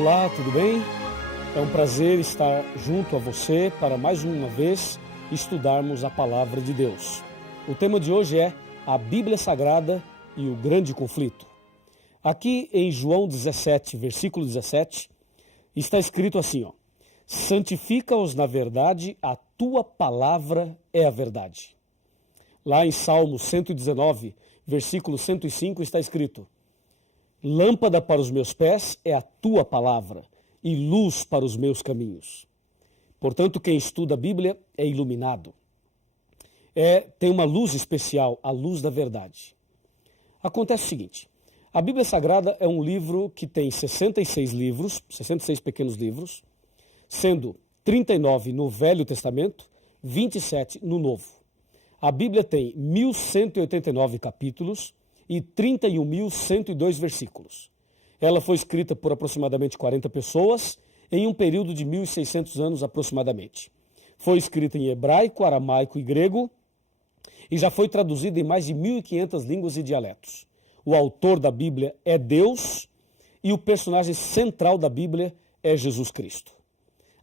Olá, tudo bem? É um prazer estar junto a você para mais uma vez estudarmos a Palavra de Deus. O tema de hoje é a Bíblia Sagrada e o Grande Conflito. Aqui em João 17, versículo 17, está escrito assim, santifica-os na verdade, a tua palavra é a verdade. Lá em Salmo 119, versículo 105, está escrito, lâmpada para os meus pés é a tua palavra e luz para os meus caminhos. Portanto, quem estuda a Bíblia é iluminado. Tem uma luz especial, a luz da verdade. Acontece o seguinte, a Bíblia Sagrada é um livro que tem 66 livros, 66 pequenos livros, sendo 39 no Velho Testamento, 27 no Novo. A Bíblia tem 1.189 capítulos e 31.102 versículos. Ela foi escrita por aproximadamente 40 pessoas em um período de 1.600 anos aproximadamente. Foi escrita em hebraico, aramaico e grego e já foi traduzida em mais de 1.500 línguas e dialetos. O autor da Bíblia é Deus e o personagem central da Bíblia é Jesus Cristo.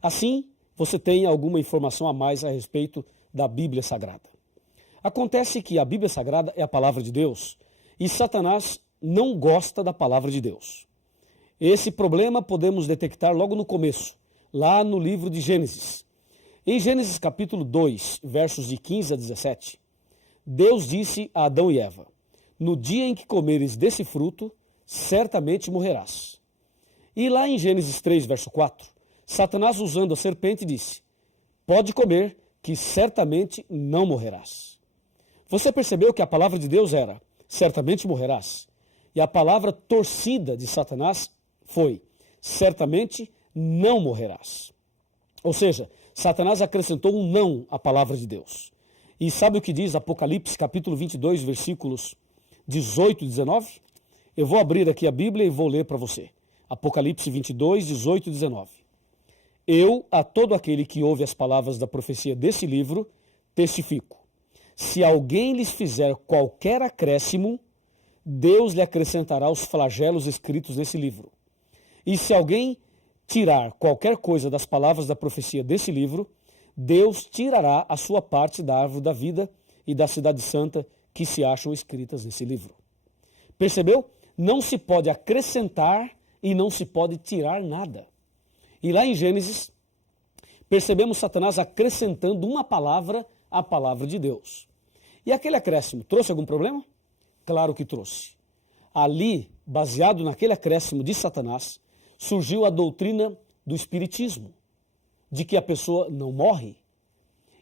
Assim, você tem alguma informação a mais a respeito da Bíblia Sagrada. Acontece que a Bíblia Sagrada é a palavra de Deus e Satanás não gosta da palavra de Deus. Esse problema podemos detectar logo no começo, lá no livro de Gênesis. Em Gênesis capítulo 2, versos de 15 a 17, Deus disse a Adão e Eva, no dia em que comeres desse fruto, certamente morrerás. E lá em Gênesis 3, verso 4, Satanás usando a serpente disse, pode comer, que certamente não morrerás. Você percebeu que a palavra de Deus era, certamente morrerás. E a palavra torcida de Satanás foi, certamente não morrerás. Ou seja, Satanás acrescentou um não à palavra de Deus. E sabe o que diz Apocalipse capítulo 22, versículos 18 e 19? Eu vou abrir aqui a Bíblia e vou ler para você. Apocalipse 22, 18 e 19. Eu, a todo aquele que ouve as palavras da profecia desse livro, testifico. Se alguém lhes fizer qualquer acréscimo, Deus lhe acrescentará os flagelos escritos nesse livro. E se alguém tirar qualquer coisa das palavras da profecia desse livro, Deus tirará a sua parte da árvore da vida e da cidade santa que se acham escritas nesse livro. Percebeu? Não se pode acrescentar e não se pode tirar nada. E lá em Gênesis, percebemos Satanás acrescentando uma palavra à palavra de Deus. E aquele acréscimo trouxe algum problema? Claro que trouxe. Ali, baseado naquele acréscimo de Satanás, surgiu a doutrina do espiritismo, de que a pessoa não morre.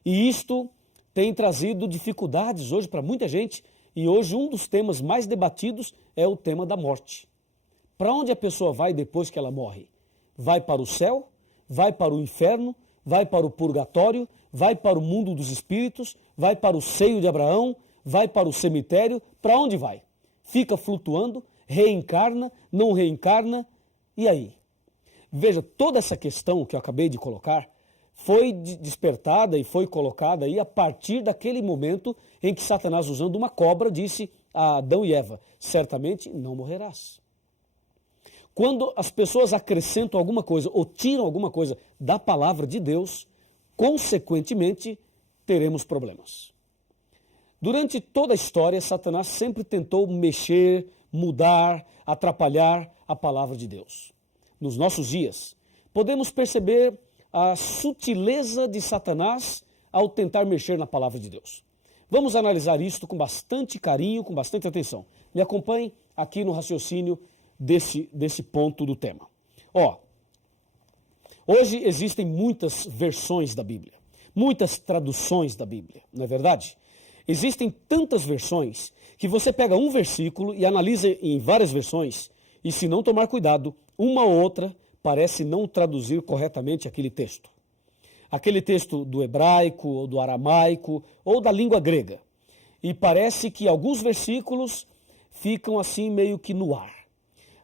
E isto tem trazido dificuldades hoje para muita gente, e hoje um dos temas mais debatidos é o tema da morte. Para onde a pessoa vai depois que ela morre? Vai para o céu? Vai para o inferno? Vai para o purgatório? Vai para o mundo dos espíritos? Vai para o seio de Abraão? Vai para o cemitério? Para onde vai? Fica flutuando? Reencarna? Não reencarna? E aí? Veja, toda essa questão que eu acabei de colocar foi despertada e foi colocada aí a partir daquele momento em que Satanás, usando uma cobra, disse a Adão e Eva, certamente não morrerás. Quando as pessoas acrescentam alguma coisa ou tiram alguma coisa da palavra de Deus, consequentemente, teremos problemas. Durante toda a história, Satanás sempre tentou mexer, mudar, atrapalhar a palavra de Deus. Nos nossos dias, podemos perceber a sutileza de Satanás ao tentar mexer na palavra de Deus. Vamos analisar isto com bastante carinho, com bastante atenção. Me acompanhe aqui no raciocínio desse ponto do tema. Hoje existem muitas versões da Bíblia, muitas traduções da Bíblia, não é verdade? Existem tantas versões que você pega um versículo e analisa em várias versões e, se não tomar cuidado, uma ou outra parece não traduzir corretamente aquele texto. Aquele texto do hebraico, ou do aramaico, ou da língua grega. E parece que alguns versículos ficam assim meio que no ar.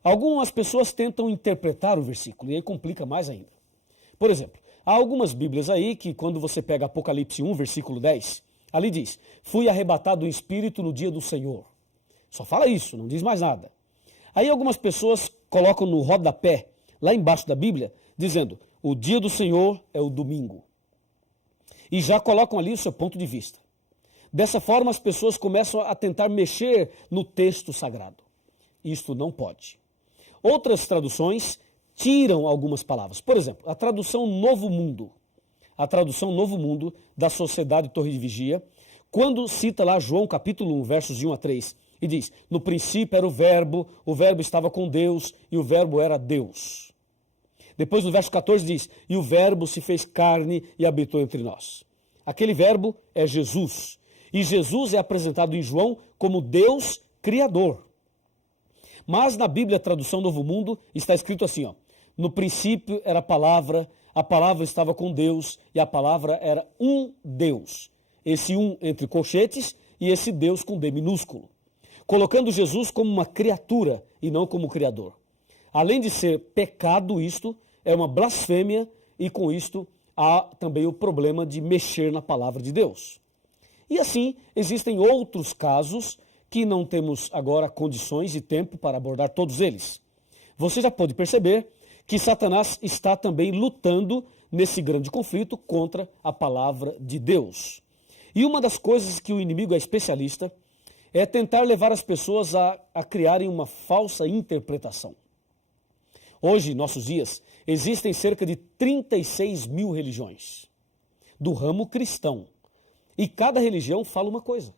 Algumas pessoas tentam interpretar o versículo e aí complica mais ainda. Por exemplo, há algumas Bíblias aí que quando você pega Apocalipse 1, versículo 10, ali diz, fui arrebatado em espírito no dia do Senhor. Só fala isso, não diz mais nada. Aí algumas pessoas colocam no rodapé lá embaixo da Bíblia, dizendo: o dia do Senhor é o domingo. E já colocam ali o seu ponto de vista. Dessa forma, as pessoas começam a tentar mexer no texto sagrado. Isto não pode. Outras traduções tiram algumas palavras. Por exemplo, a tradução Novo Mundo. A tradução Novo Mundo da Sociedade Torre de Vigia, quando cita lá João capítulo 1, versos de 1 a 3, e diz: no princípio era o verbo estava com Deus e o verbo era Deus. Depois no verso 14 diz: e o verbo se fez carne e habitou entre nós. Aquele verbo é Jesus. E Jesus é apresentado em João como Deus Criador. Mas na Bíblia, a tradução Novo Mundo, está escrito assim, ó: no princípio era a palavra estava com Deus e a palavra era um Deus. Esse um entre colchetes e esse Deus com D minúsculo. Colocando Jesus como uma criatura e não como criador. Além de ser pecado isto, é uma blasfêmia e com isto há também o problema de mexer na palavra de Deus. E assim, existem outros casos que não temos agora condições e tempo para abordar todos eles. Você já pode perceber que Satanás está também lutando nesse grande conflito contra a palavra de Deus. E uma das coisas que o inimigo é especialista é tentar levar as pessoas a criarem uma falsa interpretação. Hoje, em nossos dias, existem cerca de 36 mil religiões do ramo cristão. E cada religião fala uma coisa.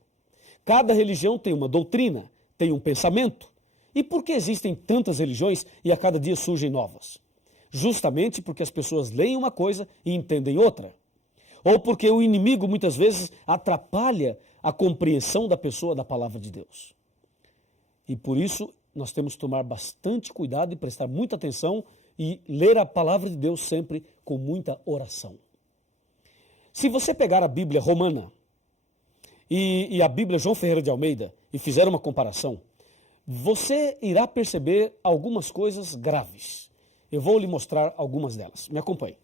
Cada religião tem uma doutrina, tem um pensamento. E por que existem tantas religiões e a cada dia surgem novas? Justamente porque as pessoas leem uma coisa e entendem outra. Ou porque o inimigo muitas vezes atrapalha a compreensão da pessoa da palavra de Deus. E por isso nós temos que tomar bastante cuidado e prestar muita atenção e ler a palavra de Deus sempre com muita oração. Se você pegar a Bíblia romana e a Bíblia João Ferreira de Almeida e fizer uma comparação, você irá perceber algumas coisas graves. Eu vou lhe mostrar algumas delas. Me acompanhe.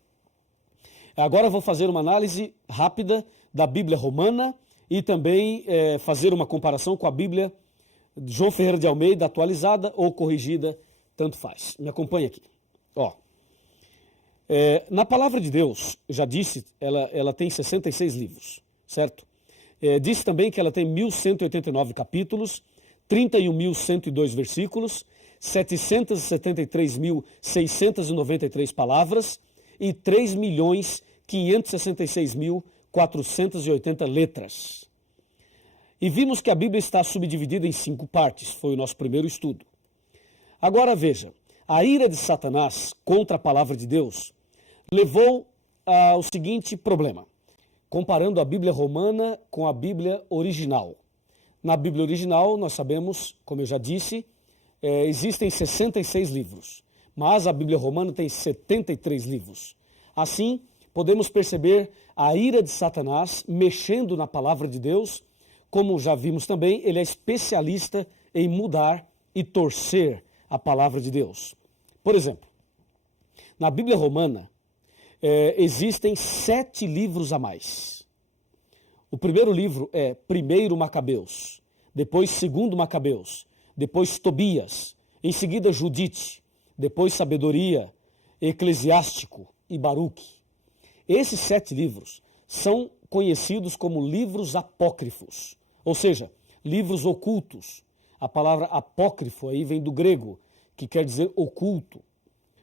Agora eu vou fazer uma análise rápida da Bíblia romana e também fazer uma comparação com a Bíblia João Ferreira de Almeida, atualizada ou corrigida, tanto faz. Me acompanhe aqui. Ó, na palavra de Deus, já disse, ela tem 66 livros, certo? Disse também que ela tem 1.189 capítulos, 31.102 versículos, 773.693 palavras e 3.566.480 letras. E vimos que a Bíblia está subdividida em 5 partes, foi o nosso primeiro estudo. Agora veja, a ira de Satanás contra a palavra de Deus levou ao seguinte problema, comparando a Bíblia romana com a Bíblia original. Na Bíblia original, nós sabemos, como eu já disse, existem 66 livros, mas a Bíblia romana tem 73 livros. Assim, podemos perceber a ira de Satanás mexendo na palavra de Deus. Como já vimos também, ele é especialista em mudar e torcer a palavra de Deus. Por exemplo, na Bíblia romana, existem 7 livros a mais. O primeiro livro é 1 Macabeus, depois 2 Macabeus, depois Tobias, em seguida Judite, depois Sabedoria, Eclesiástico e Baruque. Esses 7 livros são conhecidos como livros apócrifos, ou seja, livros ocultos. A palavra apócrifo aí vem do grego, que quer dizer oculto,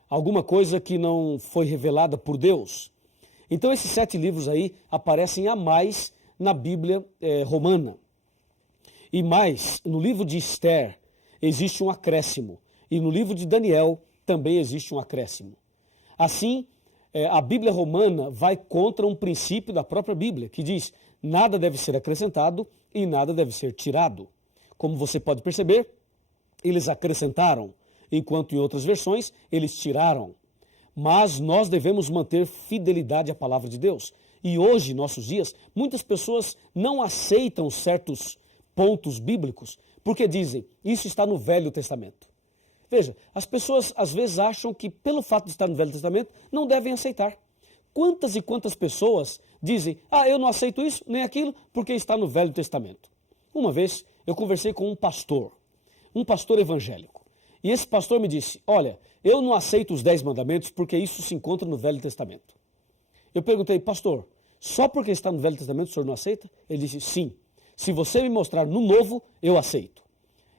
alguma coisa que não foi revelada por Deus. Então esses 7 livros aí aparecem a mais na Bíblia romana. E mais, no livro de Esther existe um acréscimo, e no livro de Daniel também existe um acréscimo. Assim, a Bíblia romana vai contra um princípio da própria Bíblia, que diz: nada deve ser acrescentado e nada deve ser tirado. Como você pode perceber, eles acrescentaram, enquanto em outras versões eles tiraram. Mas nós devemos manter fidelidade à palavra de Deus. E hoje, em nossos dias, muitas pessoas não aceitam certos pontos bíblicos porque dizem: isso está no Velho Testamento. Veja, as pessoas às vezes acham que pelo fato de estar no Velho Testamento não devem aceitar. Quantas e quantas pessoas dizem: eu não aceito isso nem aquilo porque está no Velho Testamento. Uma vez eu conversei com um pastor evangélico. E esse pastor me disse: olha, eu não aceito os 10 mandamentos porque isso se encontra no Velho Testamento. Eu perguntei, pastor, só porque está no Velho Testamento o senhor não aceita? Ele disse, sim. Se você me mostrar no Novo, eu aceito.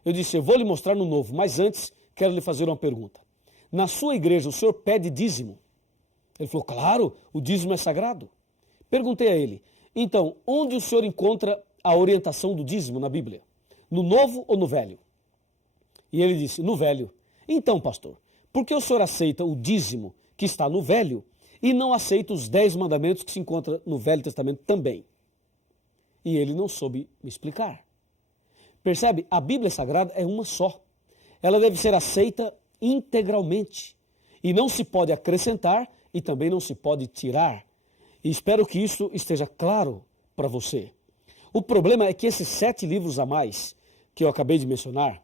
Eu disse, eu vou lhe mostrar no Novo, mas antes quero lhe fazer uma pergunta. Na sua igreja, o senhor pede dízimo? Ele falou, claro, o dízimo é sagrado. Perguntei a ele, então, onde o senhor encontra a orientação do dízimo na Bíblia? No Novo ou no Velho? E ele disse, no Velho. Então, pastor, por que o senhor aceita o dízimo que está no Velho e não aceita os 10 mandamentos que se encontram no Velho Testamento também? E ele não soube me explicar. Percebe? A Bíblia Sagrada é uma só. Ela deve ser aceita integralmente. E não se pode acrescentar e também não se pode tirar. E espero que isso esteja claro para você. O problema é que esses 7 livros a mais que eu acabei de mencionar,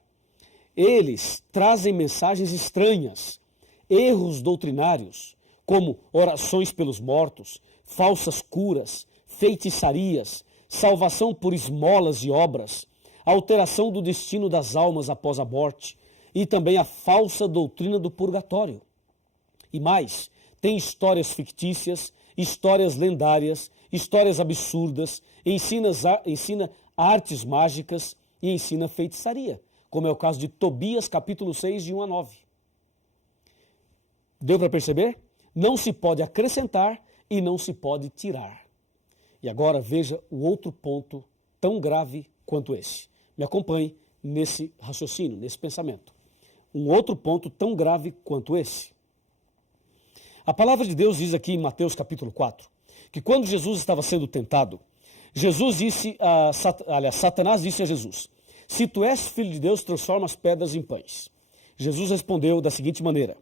eles trazem mensagens estranhas, erros doutrinários, como orações pelos mortos, falsas curas, feitiçarias, salvação por esmolas e obras, alteração do destino das almas após a morte e também a falsa doutrina do purgatório. E mais, tem histórias fictícias, histórias lendárias, histórias absurdas, ensina artes mágicas e ensina feitiçaria, como é o caso de Tobias, capítulo 6, de 1 a 9. Deu para perceber? Não se pode acrescentar e não se pode tirar. E agora veja o outro ponto tão grave quanto esse. Me acompanhe nesse raciocínio, nesse pensamento. Um outro ponto tão grave quanto esse. A palavra de Deus diz aqui em Mateus capítulo 4, que quando Jesus estava sendo tentado, Satanás disse a Jesus, se tu és filho de Deus, transforma as pedras em pães. Jesus respondeu da seguinte maneira,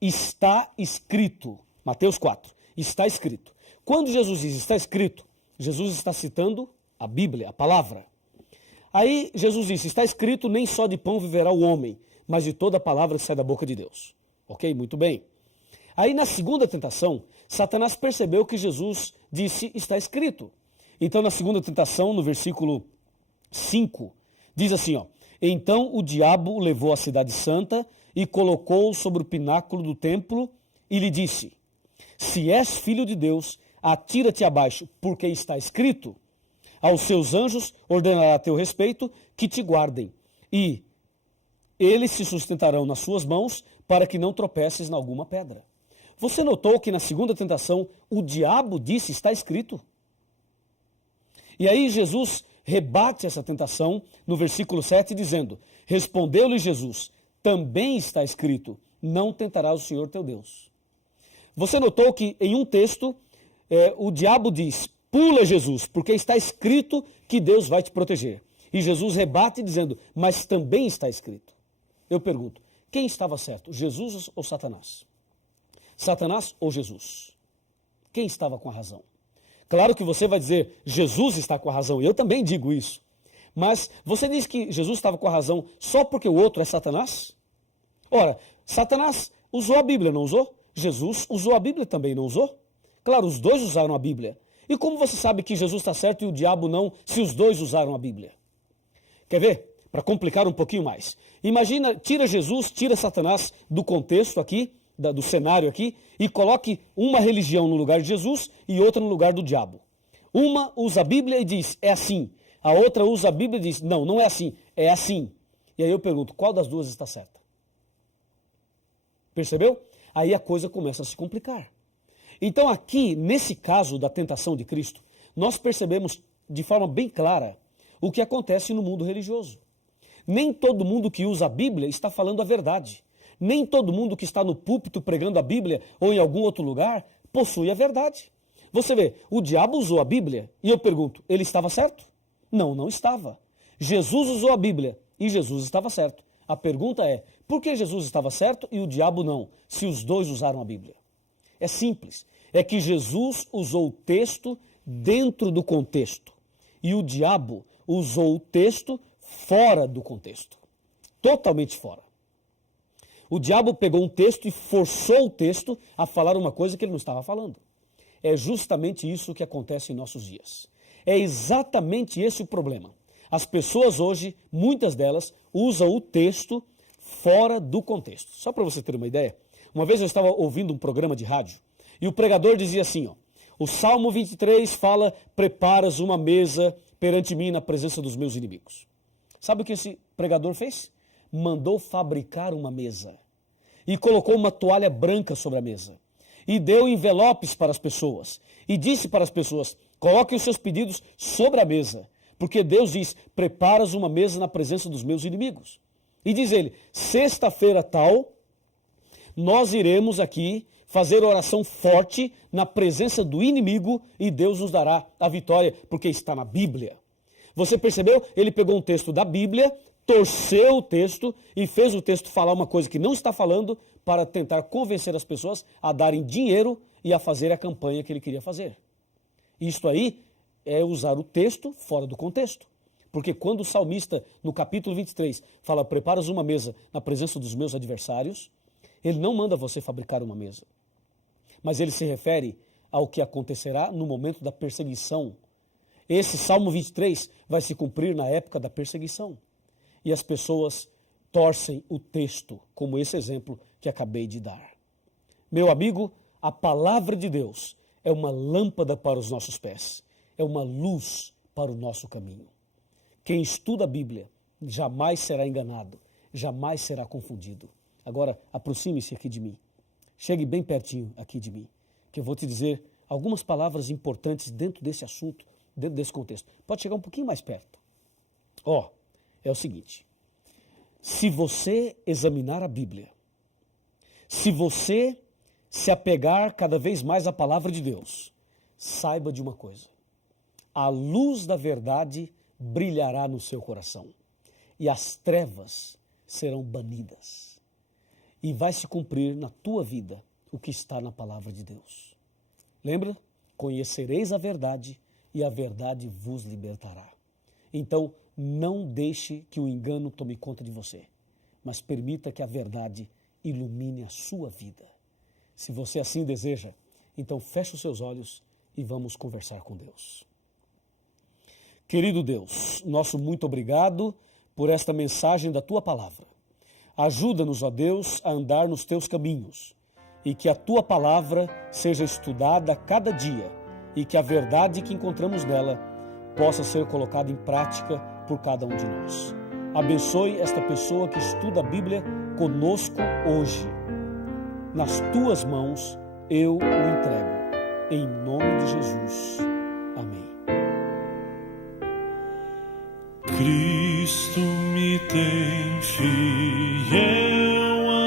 está escrito, Mateus 4, está escrito. Quando Jesus diz está escrito, Jesus está citando a Bíblia, a palavra. Aí Jesus disse, está escrito, nem só de pão viverá o homem, mas de toda a palavra que sai da boca de Deus. Ok? Muito bem. Aí na segunda tentação, Satanás percebeu que Jesus disse, está escrito. Então na segunda tentação, no versículo 5, diz assim, ó, então o diabo levou a cidade santa e colocou-o sobre o pináculo do templo e lhe disse, se és filho de Deus, atira-te abaixo, porque está escrito, aos seus anjos ordenará a teu respeito que te guardem, e eles se sustentarão nas suas mãos para que não tropeces em alguma pedra. Você notou que na segunda tentação o diabo disse, está escrito? E aí Jesus rebate essa tentação no versículo 7 dizendo, respondeu-lhe Jesus, também está escrito, não tentarás o Senhor teu Deus. Você notou que em um texto o diabo diz, pula Jesus, porque está escrito que Deus vai te proteger. E Jesus rebate dizendo, mas também está escrito. Eu pergunto, quem estava certo, Jesus ou Satanás? Satanás ou Jesus? Quem estava com a razão? Claro que você vai dizer, Jesus está com a razão, e eu também digo isso. Mas você diz que Jesus estava com a razão só porque o outro é Satanás? Ora, Satanás usou a Bíblia, não usou? Jesus usou a Bíblia também, não usou? Claro, os dois usaram a Bíblia. E como você sabe que Jesus está certo e o diabo não, se os dois usaram a Bíblia? Quer ver? Para complicar um pouquinho mais. Imagina, tira Jesus, tira Satanás do contexto aqui, do cenário aqui, e coloque uma religião no lugar de Jesus e outra no lugar do diabo. Uma usa a Bíblia e diz, é assim. A outra usa a Bíblia e diz, não, não é assim, é assim. E aí eu pergunto, qual das duas está certa? Percebeu? Aí a coisa começa a se complicar. Então aqui, nesse caso da tentação de Cristo, nós percebemos de forma bem clara o que acontece no mundo religioso. Nem todo mundo que usa a Bíblia está falando a verdade. Nem todo mundo que está no púlpito pregando a Bíblia ou em algum outro lugar possui a verdade. Você vê, o diabo usou a Bíblia e eu pergunto, ele estava certo? Não, não estava. Jesus usou a Bíblia e Jesus estava certo. A pergunta é, por que Jesus estava certo e o diabo não, se os dois usaram a Bíblia? É simples, é que Jesus usou o texto dentro do contexto e o diabo usou o texto fora do contexto, totalmente fora. O diabo pegou um texto e forçou o texto a falar uma coisa que ele não estava falando. É justamente isso que acontece em nossos dias. É exatamente esse o problema. As pessoas hoje, muitas delas, usam o texto fora do contexto. Só para você ter uma ideia, Uma vez eu estava ouvindo um programa de rádio e o pregador dizia assim, ó, o Salmo 23 fala, preparas uma mesa perante mim na presença dos meus inimigos. Sabe o que esse pregador fez? Mandou fabricar uma mesa e colocou uma toalha branca sobre a mesa e deu envelopes para as pessoas e disse para as pessoas, coloquem os seus pedidos sobre a mesa, porque Deus diz, preparas uma mesa na presença dos meus inimigos. E diz ele, sexta-feira tal, nós iremos aqui fazer oração forte na presença do inimigo e Deus nos dará a vitória, porque está na Bíblia. Você percebeu? Ele pegou um texto da Bíblia, torceu o texto e fez o texto falar uma coisa que não está falando para tentar convencer as pessoas a darem dinheiro e a fazer a campanha que ele queria fazer. Isto aí é usar o texto fora do contexto. Porque quando o salmista, no capítulo 23, fala, preparas uma mesa na presença dos meus adversários, ele não manda você fabricar uma mesa. Mas ele se refere ao que acontecerá no momento da perseguição. Esse Salmo 23 vai se cumprir na época da perseguição. E as pessoas torcem o texto, como esse exemplo que acabei de dar. Meu amigo, a palavra de Deus é uma lâmpada para os nossos pés, é uma luz para o nosso caminho. Quem estuda a Bíblia jamais será enganado, jamais será confundido. Agora, aproxime-se aqui de mim, chegue bem pertinho aqui de mim, que eu vou te dizer algumas palavras importantes dentro desse assunto, dentro desse contexto. Pode chegar um pouquinho mais perto. É o seguinte, se você examinar a Bíblia, se você se apegar cada vez mais à palavra de Deus, saiba de uma coisa, a luz da verdade brilhará no seu coração e as trevas serão banidas e vai se cumprir na tua vida o que está na palavra de Deus. Lembra? Conhecereis a verdade e a verdade vos libertará. Então, não deixe que o engano tome conta de você, mas permita que a verdade ilumine a sua vida. Se você assim deseja, então feche os seus olhos e vamos conversar com Deus. Querido Deus, nosso muito obrigado por esta mensagem da Tua Palavra. Ajuda-nos, ó Deus, a andar nos Teus caminhos e que a Tua Palavra seja estudada a cada dia e que a verdade que encontramos nela possa ser colocada em prática por cada um de nós. Abençoe esta pessoa que estuda a Bíblia conosco hoje. Nas Tuas mãos eu o entrego. Em nome de Jesus. Amém. Cristo me tem fiel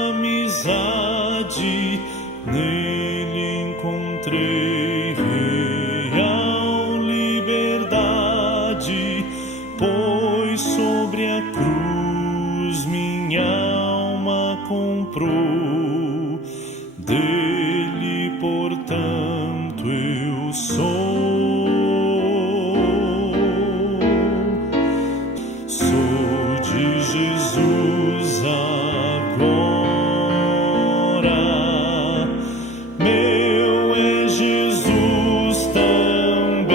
amizade, nele encontrei real liberdade, pois sobre a cruz minha alma comprou, dele portanto eu sou. Jesus agora, meu é Jesus também,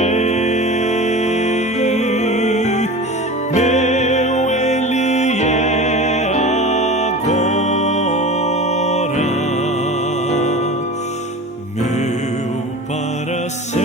meu Ele é agora, meu para sempre.